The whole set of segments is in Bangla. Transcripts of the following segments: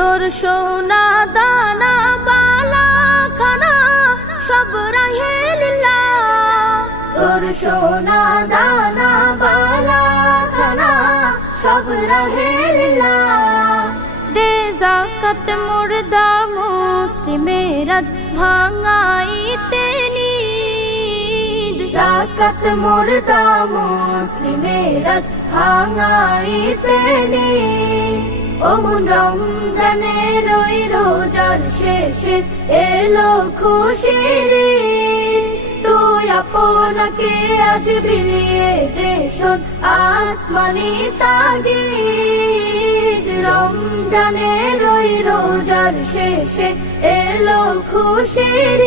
তোর সোনা দানা বালা খানা সব রাহে লীলা তোর সোনা দানা বালা খানা সব রহেলা দে জাকাত মুর্দা মুসলিমের আজ ভাঙাইতে নিদ। জাকাত মুর্দা মুসলিমের আজ ভাঙাইতে নি অমন রমজানের ওই রোজার শেষে এলো খুশির। তুই আপনাকে আজ বিলিয়ে দেশন আসমানি তাগিদ রমজানের ওই রোজার শেষে এলো খুশির।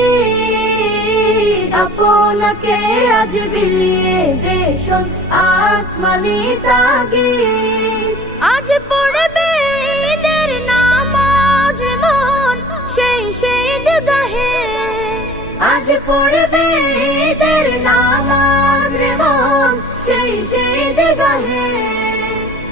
আপনাকে আজ বিলিয়ে দেশন আসমানি তাগিদ আজ পড়বে ঈদের নামাজ রে মন সেই সেই দেগাহে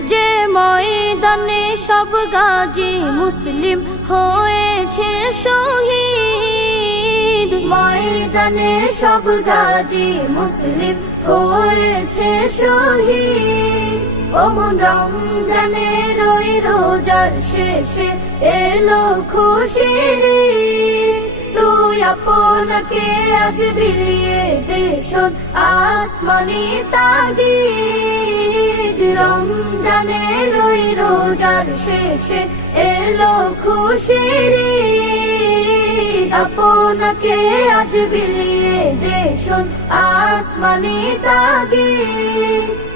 যে ময়দানে সব গাজী মুসলিম হয়েছে শহীদ। ময়দানে সব গাজী মুসলিম হয়েছে শহীদ। অমন রমজানের ওই রোজার শেষে এলো খুশির আপনাকে আজ বিলিয়ে দেশন আসমানি তাগিদ রমজানের ওই রোজার শেষে এলো খুশির। আপনাকে আজ বিলিয়ে দেশন আসমানি তাগিদ